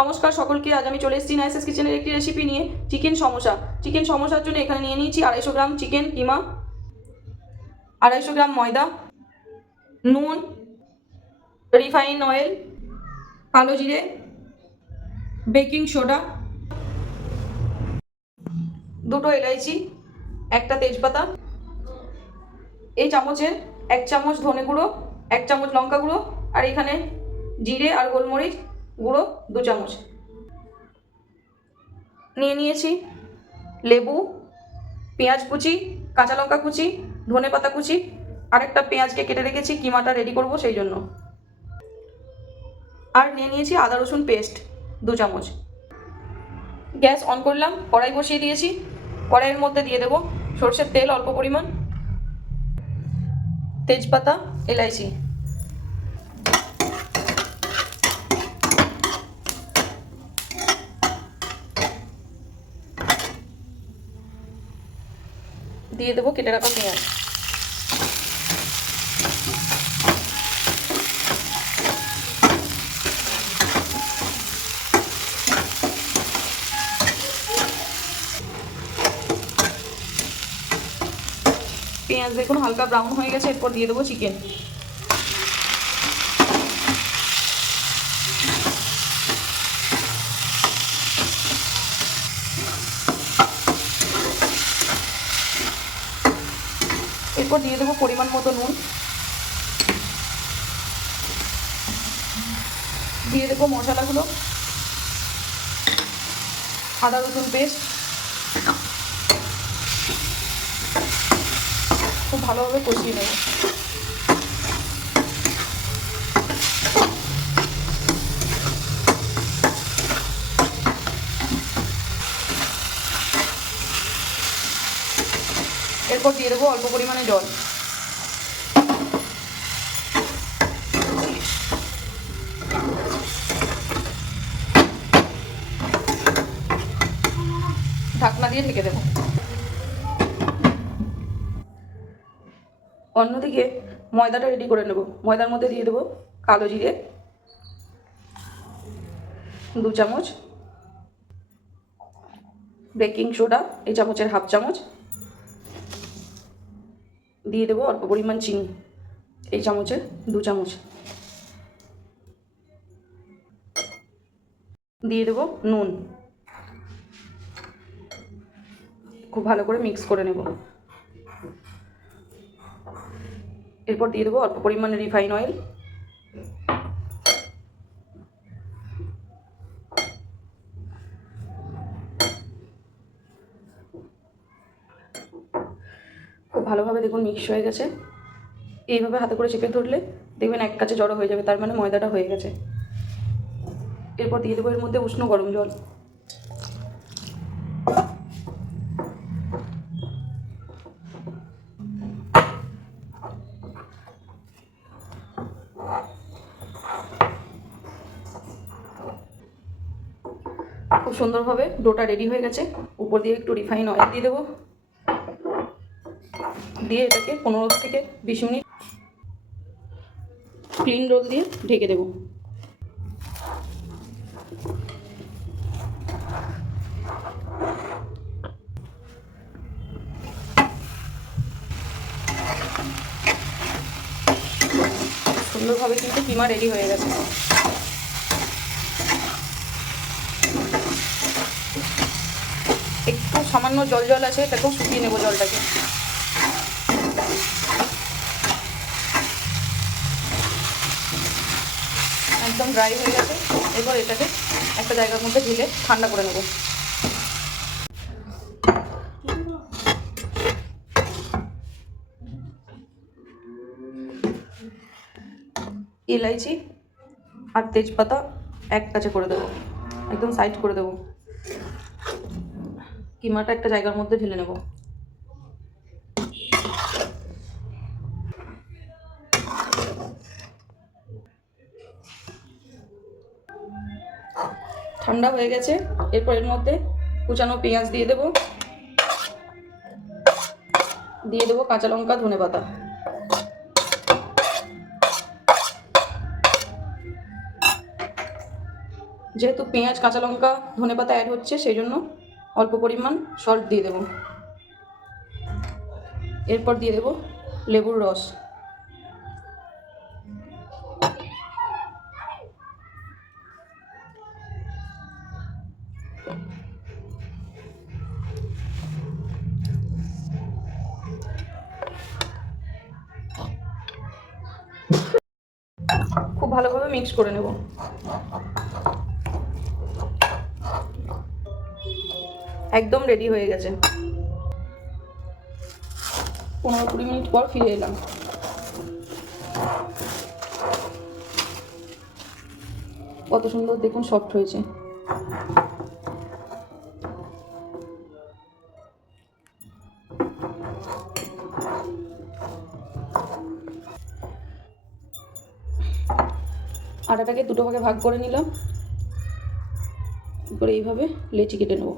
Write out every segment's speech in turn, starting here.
নমস্কার সকলকে। আজ আমি চলে এসেছি নাইসেস কিচেনের একটি রেসিপি নিয়ে, চিকেন সমোসা। চিকেন সমোসার জন্য এখানে নিয়ে নিয়েছি 250 গ্রাম চিকেন কিমা, 250 গ্রাম ময়দা, নুন, রিফাইন অয়েল, কালো জিরে, বেকিং সোডা, দুটো এলাইচি, একটা তেজপাতা, এই চামচের 1 চামচ ধনে গুঁড়ো, 1 চামচ লঙ্কা গুঁড়ো, আর এখানে জিরে আর গোলমরিচ গুঁড়ো 2 চামচ নিয়ে নিয়েছি। লেবু, পেঁয়াজ কুচি, কাঁচা লঙ্কা কুচি, ধনে পাতা কুচি, আরেকটা পেঁয়াজকে কেটে রেখেছি কিমাটা রেডি করব সেই জন্য। আর নিয়ে নিয়েছি আদা রসুন পেস্ট 2 চামচ। গ্যাস অন করলাম, কড়াই বসিয়ে দিয়েছি। কড়াইয়ের মধ্যে দিয়ে দেবো সরষের তেল অল্প পরিমাণ, তেজপাতা, এলাইচি, দিয়ে দেবো কেটে রাখা পেঁয়াজ। পেঁয়াজ দেখুন হালকা ব্রাউন হয়ে গেছে, এরপর দিয়ে দেবো চিকেন। এরপর দিয়ে দেবো পরিমাণ মতো নুন, দিয়ে দেবো মশলাগুলো, আদা রসুন পেস্ট, খুব ভালোভাবে কষিয়ে নেব। এরপর দিয়ে দেবো অল্প পরিমাণে জল। ঢাকনা দিয়ে ঢেকে দেবো। অন্যদিকে ময়দাটা রেডি করে নেব। ময়দার মধ্যে দিয়ে দেবো কালো জিরে 2 চামচ, বেকিং সোডা এই চামচের হাফ চামচ, দিয়ে দেবো অল্প পরিমাণ চিনি এই চামচের 2 চামচ, দিয়ে দেবো নুন। খুব ভালো করে মিক্স করে নেব। এরপর দিয়ে দেবো অল্প পরিমাণে রিফাইন অয়েল, খুব ভালোভাবে দেখুন মিক্স হয়ে গেছে। এইভাবে হাতে করে চেপে ধরলে দেখবেন এক কাছে জড়ো হয়ে যাবে, তার মানে ময়দাটা হয়ে গেছে। এরপর দিয়ে দেবো এর মধ্যে উষ্ণ গরম জল। খুব সুন্দরভাবে ডোটা রেডি হয়ে গেছে। উপর দিয়ে একটু রিফাইন অয়েল দিয়ে দেবো, দিয়ে এটাকে 15 থেকে 20 মিনিট ক্লিন রোল দিয়ে ঢেকে দেবো। সুন্দরভাবে কিন্তু কিমা রেডি হয়ে গেছে। একটু সামান্য জল জল আছে, এটাকেও শুকিয়ে নেবো জলটাকে। একদম ড্রাই হয়ে গেছে। এরপর এটাকে একটা জায়গার মধ্যে ঢেলে ঠান্ডা করে নেব। এলাইচি আর তেজপাতা এক কাছে করে দেবো, একদম সাইড করে দেবো। কিমাটা একটা জায়গার মধ্যে ঢেলে নেব। ঠান্ডা হয়ে গেছে। এরপর এর মধ্যে কুচানো পেঁয়াজ দিয়ে দেবো, দিয়ে দেবো কাঁচা লঙ্কা, ধনে পাতা, যেহেতু পেঁয়াজ, কাঁচা লঙ্কা, ধনেপাতা অ্যাড হচ্ছে, সেই জন্য অল্প পরিমাণ সল্ট দিয়ে দেবো। এরপর দিয়ে দেবো লেবুর রস। খুব ভালোভাবে মিক্স করে নেব। একদম রেডি হয়ে গেছে। 15-20 মিনিট পর ফিরে এলাম। কত সুন্দর দেখুন সফট হয়েছে। আটাটাকে দুটো ভাগে ভাগ করে নিলাম, করে এইভাবে লেচি কেটে নেব।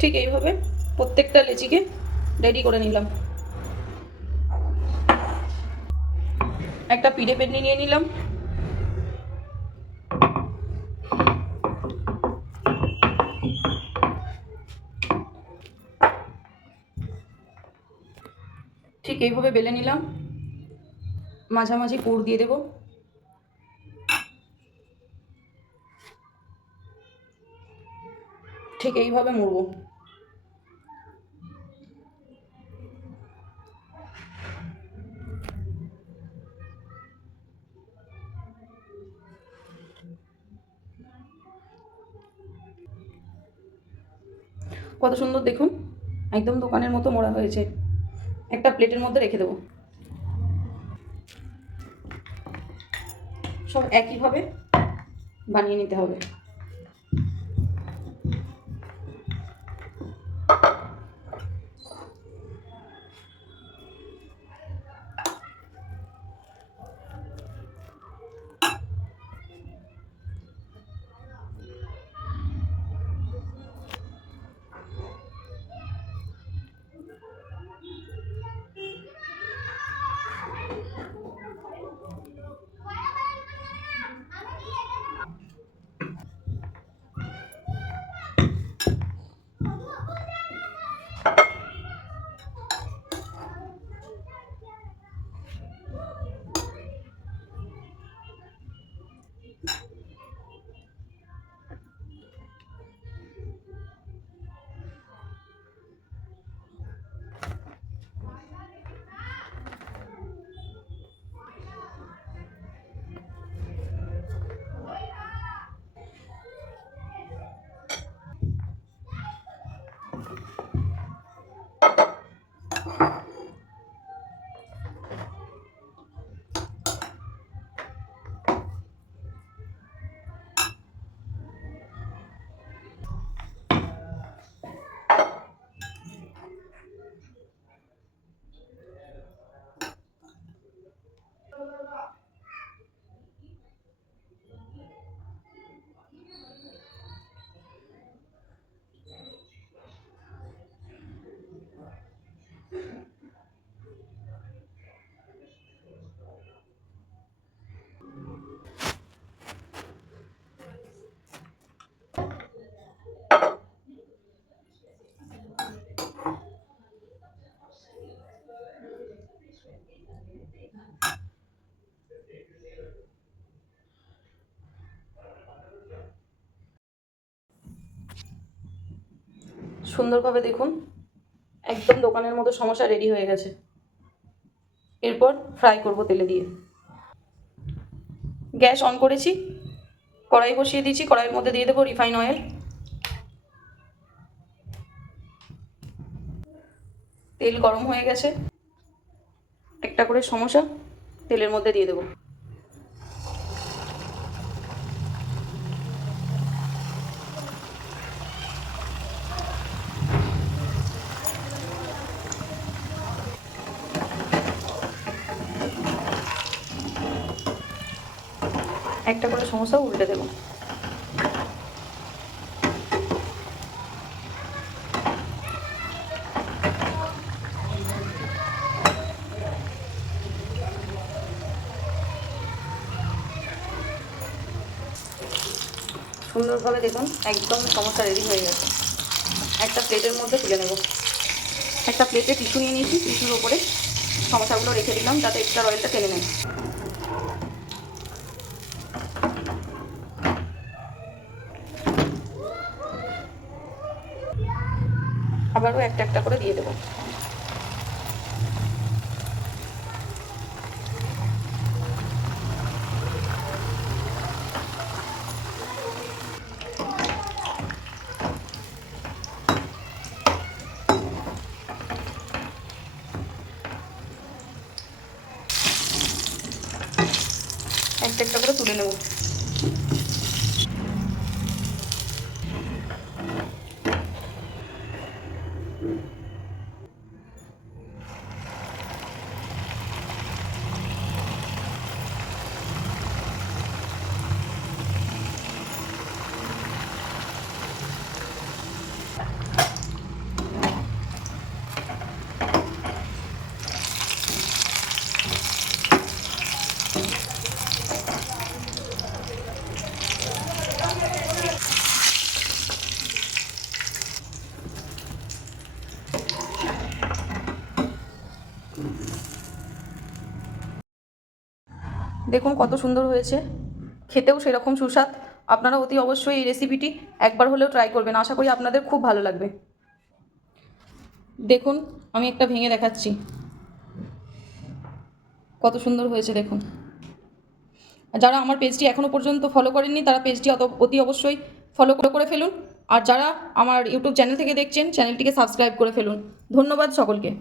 ঠিক এইভাবে প্রত্যেকটা লেচিকে রেডি করে নিলাম। একটা পিঠে পেটনি নিয়ে নিলাম। ঠিক এইভাবে বেলে নিলাম, মাঝামাঝি পুর দিয়ে দেব। ঠিক এইভাবে মুড়ব। কত সুন্দর দেখুন, একদম দোকানের মতো মোড়া হয়েছে। একটা প্লেটের মধ্যে রেখে দেবো। সব একইভাবে বানিয়ে নিতে হবে। সুন্দরভাবে দেখুন, একদম দোকানের মতো সমোসা রেডি হয়ে গেছে। এরপর ফ্রাই করব তেলে দিয়ে। গ্যাস অন করেছি, কড়াই বসিয়ে দিয়েছি। কড়াইয়ের মধ্যে দিয়ে দেবো রিফাইন অয়েল। তেল গরম হয়ে গেছে। একটা করে সমোসা তেলের মধ্যে দিয়ে দেবো। একটা করে সমোসা উল্টে দেবো। সুন্দরভাবে দেখুন একদম সমস্যা রেডি হয়ে গেছে। একটা প্লেটের মধ্যে তুলে নেব। একটা প্লেটে টিস্যু নিয়ে নিয়েছি, টিস্যুর ওপরে সমস্যাগুলো রেখে দিলাম যাতে এক্সট্রা অয়েলটা টেনে নেয়। আবারও একটা একটা করে দিয়ে দেবো। একটা একটা করে তুলে নেব। দেখুন কত সুন্দর হয়েছে, খেতেও সেরকম সুস্বাদ। আপনারা অতি অবশ্যই এই রেসিপিটি একবার হলেও ট্রাই করবেন, আশা করি আপনাদের খুব ভালো লাগবে। দেখুন আমি একটা ভেঙে দেখাচ্ছি, কত সুন্দর হয়েছে দেখুন। যারা আমার পেজটি এখনও পর্যন্ত ফলো করেননি তারা পেজটি অতি অবশ্যই ফলো করে ফেলুন, আর যারা আমার ইউটিউব চ্যানেল থেকে দেখছেন চ্যানেলটিকে সাবস্ক্রাইব করে ফেলুন। ধন্যবাদ সকলকে।